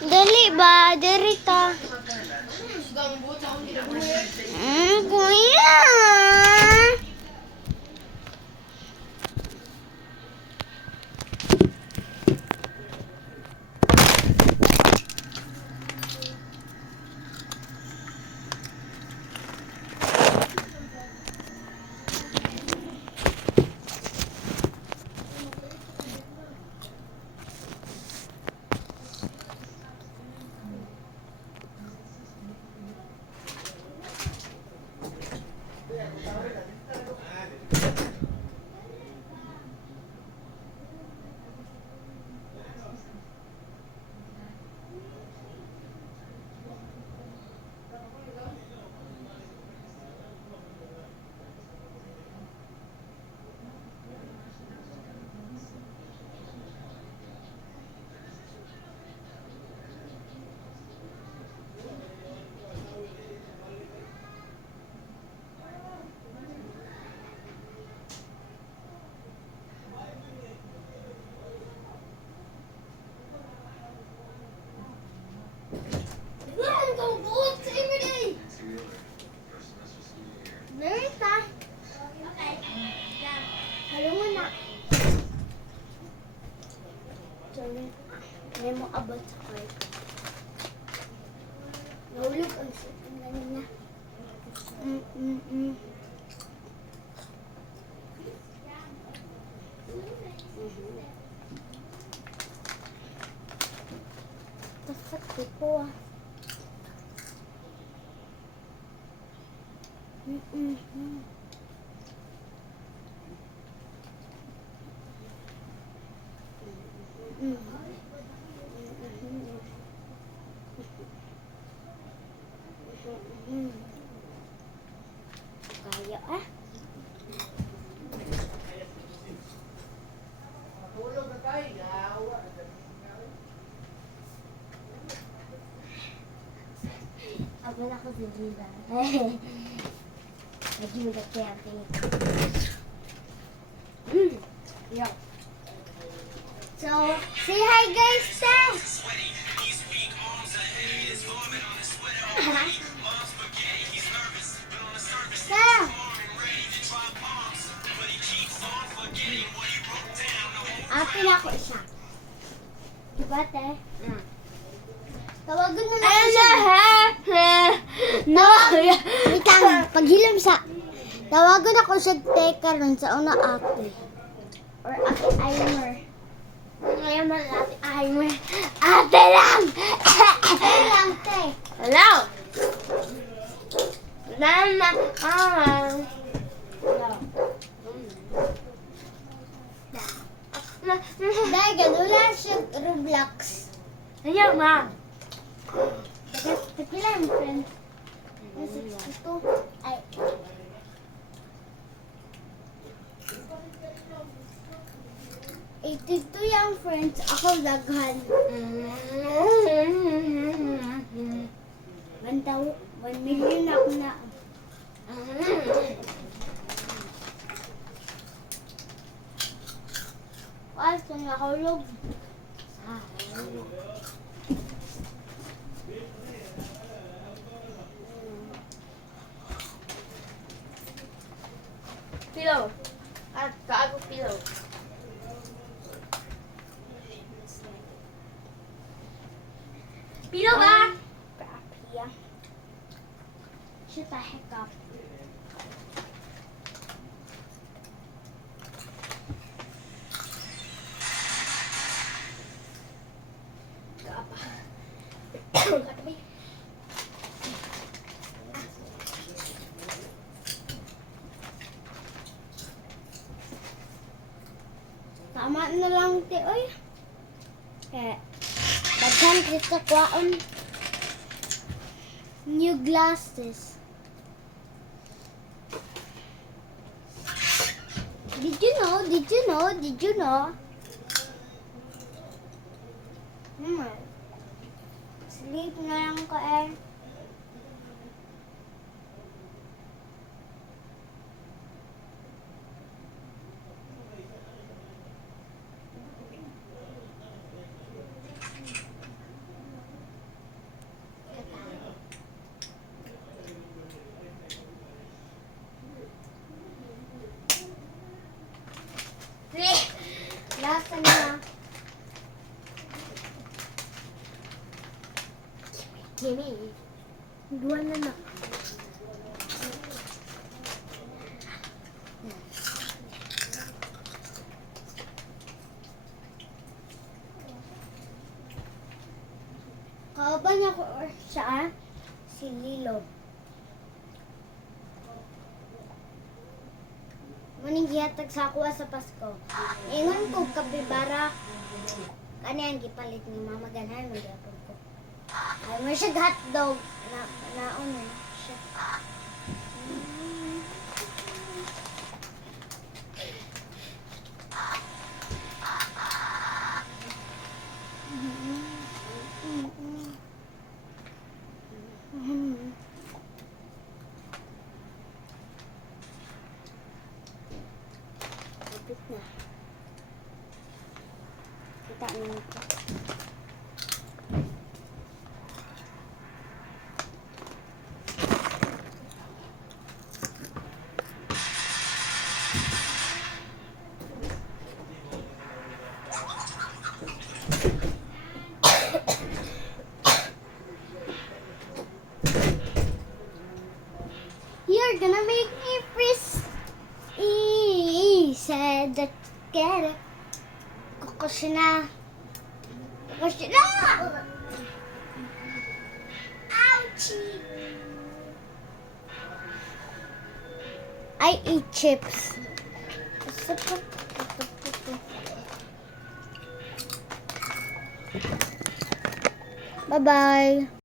Dali ba? Diri ta. Kuya. May mo abot sa kayo. Nahulog ang sipin kanina. Sakit ko ah. Kaya ah. Ako na ako si Gila. Nag-Gila camping. Yo. So, say hi guys, Tess! Akin ako isa. Diba, te? Tawagan mo na siya. No! Paghilom sa... Tawagan ako siya, te, karon sa una ate. Or ate Aimer. Ngayon man ate Aimer. Ate lang! Ate lang, te. Hello! Nana! Dahil ganula siya Roblox. Ayaw, ma. Kapila yung friend. 62. Ay. Two yung friends. Ako daghan. 1 million ako na. Ito nakahulog. Pillow. At kaago pillow. Pillow ba? Kapia. Shoot a hiccup. Tama na lang, te, oy. Kaya, daghan kita kwaon. New glasses. Did you know? Did you know? Did you know? Sleep na lang ka eh. Gini. Dua na na. Kauban niya ko siya, si Lilo. Maning gihatag sa ako sa Pasko. Ingon ko kapibara. Kani ang gipalit ni Mama Ganhan mo gyapon ko. Ay mo siya hotdog na naon siya. Kapit na. Kita niyo ito. You're gonna make me freeze. Said that get it. Kukusina. Kukusina! Ouchie! I eat chips. Bye-bye.